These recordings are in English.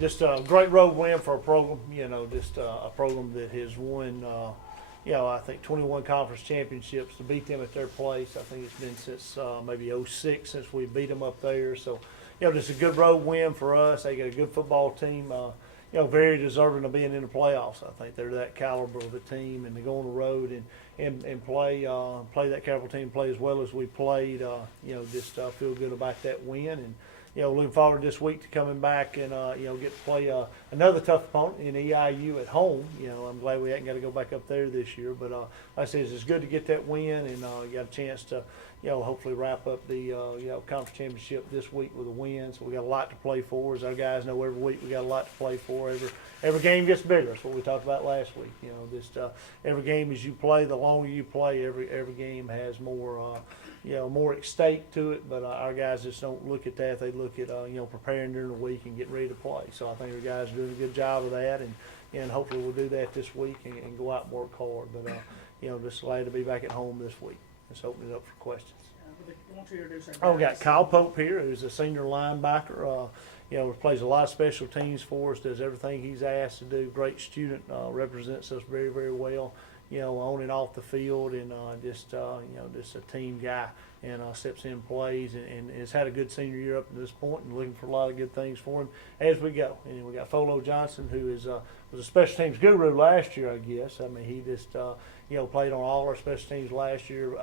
just a great road win for a program. Just a program that has won. I think 21 conference championships. To beat them at their place, I think it's been since maybe '06 since we beat them up there. So, just a good road win for us. They got a good football team. Very deserving of being in the playoffs. I think they're that caliber of a team, and to go on the road and play that caliber team, play as well as we played. Just feel good about that win, and looking forward this week to coming back and get to play another tough opponent in EIU at home. I'm glad we haven't got to go back up there this year, but like I said, it's good to get that win, and you got a chance to hopefully wrap up the conference championship this week with a win. So we got a lot to play for. As our guys know, every week we got a lot to play for. Every game gets bigger. That's what we talked about last week. Every game as you play, the longer you play, every game has more more at stake to it. But our guys just don't look at that. They look at preparing during the week and getting ready to play. So I think our guys are doing a good job of that, and hopefully we'll do that this week and go out and work hard. But just glad to be back at home this week. Let's open it up for questions. We got Kyle Pope here, who's a senior linebacker. Plays a lot of special teams for us, does everything he's asked to do. Great student, represents us very, very well, on and off the field, and just a team guy, and steps in, plays, and has had a good senior year up to this point, and looking for a lot of good things for him as we go. And we got Folo Johnson, who was a special teams guru last year, I guess. I mean, he just played on all our special teams last year.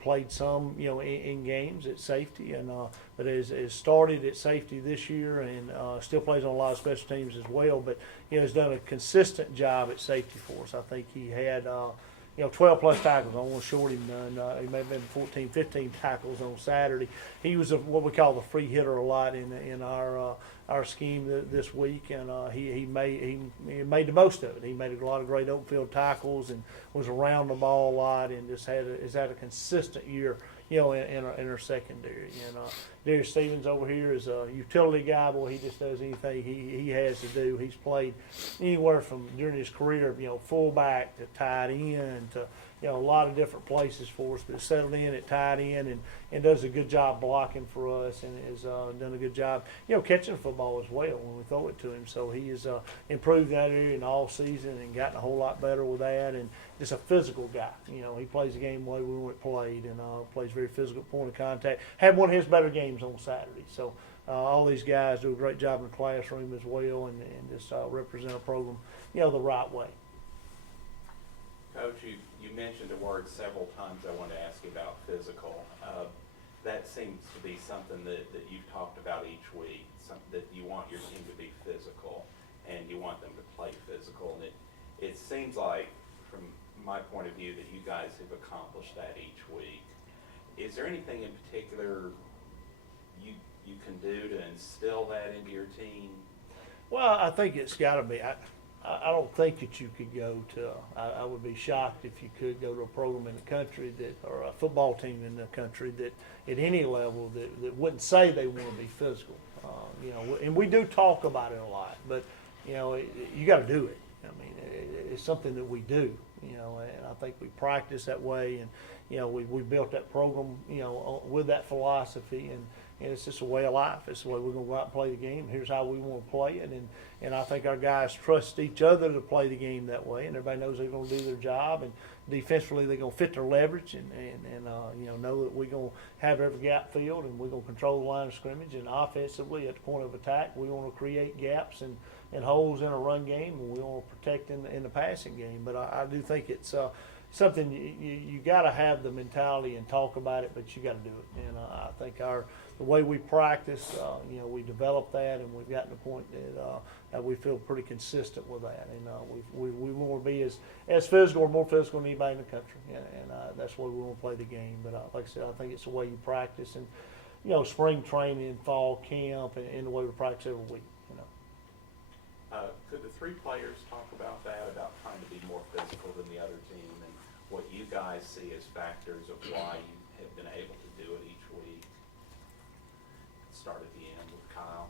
Played some in games at safety, and but has started at safety this year, and still plays on a lot of special teams as well. But has done a consistent job at safety for us. I think he had 12 plus tackles. I won't short him none. He may have been 14, 15 tackles on Saturday. He was what we call the free hitter a lot in our scheme this week, and he made the most of it. He made a lot of great open field tackles and was around the ball a lot, and just has had a consistent year in our secondary. And Darrius Stephens over here is a utility guy. Boy, he just does anything he has to do. He's played anywhere from during his career, fullback to tight end to a lot of different places for us, but settled in at tight end and does a good job blocking for us, and has done a good job, catching the football as well when we throw it to him. So he has improved that area in all season and gotten a whole lot better with that, and just a physical guy. He plays the game the way we want it played, and plays very physical point of contact. Had one of his better games on Saturday. So all these guys do a great job in the classroom as well, and just represent a program, the right way. Coach, you mentioned the word several times. I want to ask you about physical. That seems to be something that you've talked about each week, that you want your team to be physical and you want them to play physical. And it seems like, from my point of view, that you guys have accomplished that each week. Is there anything in particular you can do to instill that into your team? Well, I think it's got to be. I don't think that you could go to. I would be shocked if you could go to a program in the country or a football team in the country that, at any level, that wouldn't say they want to be physical. And we do talk about it a lot, but you got to do it. I mean, it's something that we do. And I think we practice that way, and we built that program, with that philosophy, and it's just a way of life. It's the way we're going to go out and play the game. Here's how we want to play it, and I think our guys trust each other to play the game that way, and everybody knows they're going to do their job, and defensively they're going to fit their leverage, and know that we're going to have every gap filled, and we're going to control the line of scrimmage, and offensively at the point of attack we want to create gaps and holes in a run game, and we want to protect in the passing game. But I do think it's something you got to have the mentality and talk about it, but you got to do it. And I think the way we practice, we develop that, and we've gotten to the point that we feel pretty consistent with that. And we want to be as physical or more physical than anybody in the country, and that's the way we want to play the game. But like I said, I think it's the way you practice, and spring training, fall camp, and the way we practice every week. Could the three players talk about that, about trying to be more physical than the other team, and what you guys see as factors of why you have been able to do it each week? Start at the end with Kyle.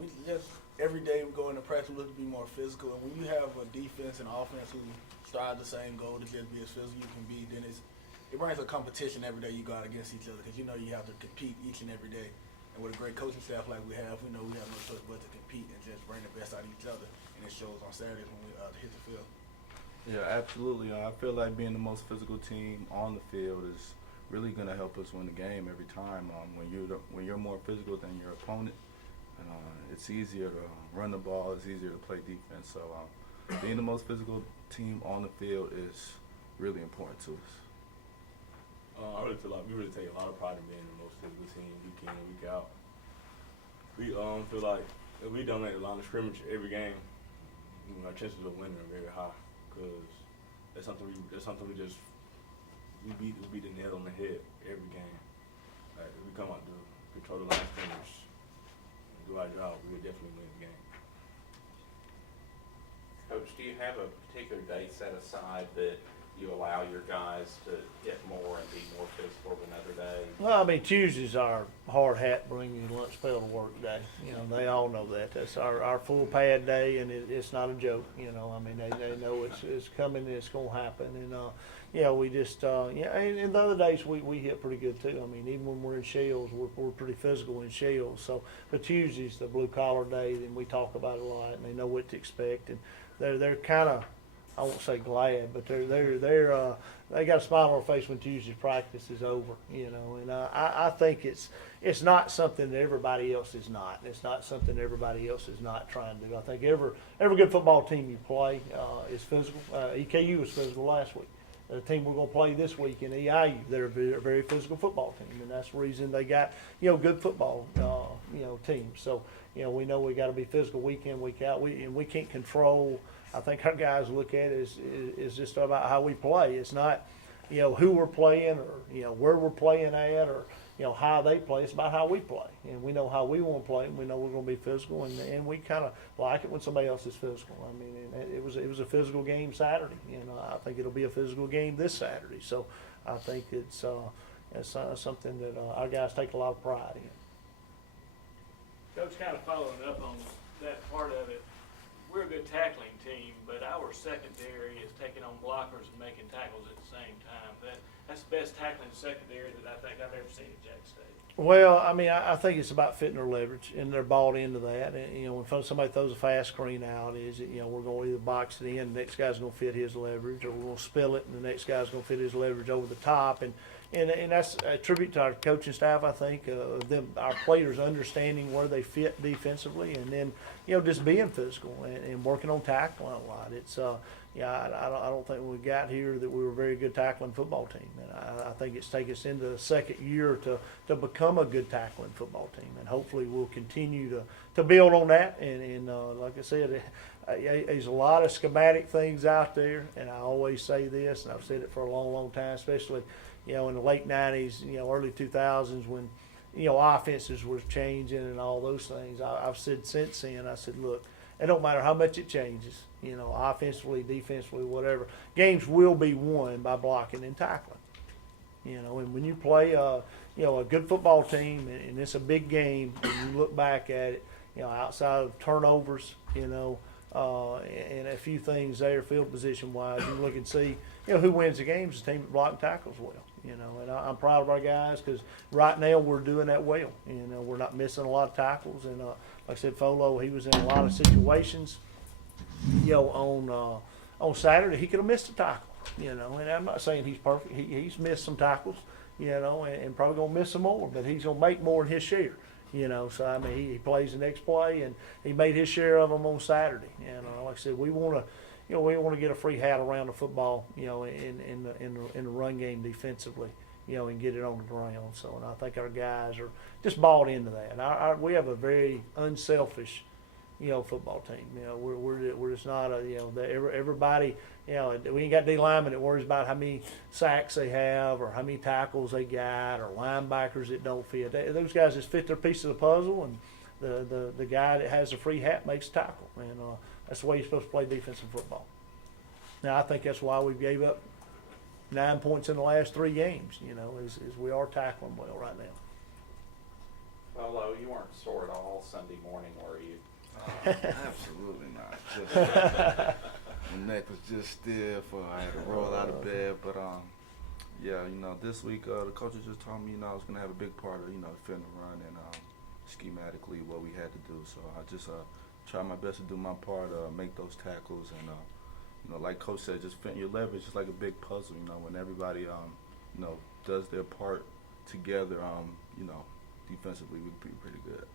We just, every day we go into practice, we look to be more physical. And when you have a defense and offense who strive the same goal to just be as physical you can be, then it brings a competition every day you go out against each other, because you have to compete each and every day. And with a great coaching staff like we have, we know we have no choice but to compete and just bring the best out of each other. And it shows on Saturdays when we hit the field. Yeah, absolutely. I feel like being the most physical team on the field is really going to help us win the game every time. When you're more physical than your opponent, and it's easier to run the ball, it's easier to play defense. So being the most physical team on the field is really important to us. I really feel like we really take a lot of pride in being the most physical team week in and week out. We feel like if we dominate the line of scrimmage every game, our chances of winning are very high because that's something we beat the nail on the head every game. Like if we come out to control the line of scrimmage and do our job, we would definitely win the game. Coach, do you have a particular day set aside that you allow your guys to get more and be more physical than other days? Well, I mean, Tuesday's our hard hat bring your lunch pail to work day. You know, they all know that. That's our full pad day, and it's not a joke. You know, I mean, they know it's coming, it's going to happen. And, we just, and the other days we hit pretty good too. I mean, even when we're in shells, we're pretty physical in shells. So, but Tuesday's the blue collar day, and we talk about it a lot, and they know what to expect. And they're kind of, I won't say glad, but they got a smile on their face when Tuesday's practice is over, you know. And I think it's not something that everybody else is not. It's not something everybody else is not trying to do. I think every good football team you play is physical. EKU was physical last week. The team we're going to play this week in EIU, they're a very physical football team, and that's the reason they got good football teams. So we know we got to be physical week in, week out. We can't control. I think our guys look at it is just about how we play. It's not, who we're playing or, where we're playing at or, how they play. It's about how we play. And we know how we want to play, and we know we're going to be physical, and we kind of like it when somebody else is physical. I mean, it was a physical game Saturday. I think it'll be a physical game this Saturday. So I think it's something that our guys take a lot of pride in. Coach, kind of following up on that part of it, we're a good tackling team, but our secondary is taking on blockers and making tackles at the same time. That's the best tackling secondary that I think I've ever seen at Jack State. Well, I mean, I think it's about fitting their leverage, and they're bought into that. And, when somebody throws a fast screen out, we're going to either box it in, the next guy's going to fit his leverage, or we're going to spill it, and the next guy's going to fit his leverage over the top. And that's a tribute to our coaching staff, I think, our players understanding where they fit defensively, and then, just being physical and working on tackling a lot. It's, I don't think we got here that we were a very good tackling football team. And I think it's taken us into the second year to become a good tackling football team. And hopefully we'll continue to build on that. And like I said, there's a lot of schematic things out there. And I always say this, and I've said it for a long, long time, especially, in the late 90s, early 2000s when, offenses were changing and all those things. I've said since then, I said, look, it don't matter how much it changes, offensively, defensively, whatever. Games will be won by blocking and tackling. And when you play, a good football team, and it's a big game, and you look back at it, outside of turnovers, and a few things there, field position wise, you look and see, who wins the games is the team that block and tackles well. And I'm proud of our guys because right now we're doing that well. We're not missing a lot of tackles, and like I said, Folo, he was in a lot of situations. On Saturday he could have missed a tackle. And I'm not saying he's perfect. He's missed some tackles. And probably gonna miss some more, but he's gonna make more than his share. So I mean he plays the next play, and he made his share of them on Saturday. And like I said, we want to. We want to get a free hat around the football, in the run game defensively, and get it on the ground. So, and I think our guys are just bought into that. We have a very unselfish, football team. We're just not everybody. We ain't got D linemen that worries about how many sacks they have or how many tackles they got or linebackers that don't fit. Those guys just fit their piece of the puzzle, and the guy that has a free hat makes a tackle, and that's the way you're supposed to play defensive football. Now, I think that's why we gave up 9 points in the last 3 games, is we are tackling well right now. Well, you weren't sore at all Sunday morning, were you? Absolutely not. Just, my neck was just stiff. I had to roll out of bed. But, this week the coaches just told me, I was going to have a big part of, defending the run. And schematically what we had to do. So I just try my best to do my part, make those tackles, and like Coach said, just fit your leverage. It's like a big puzzle. When everybody does their part together, defensively we'd be pretty good.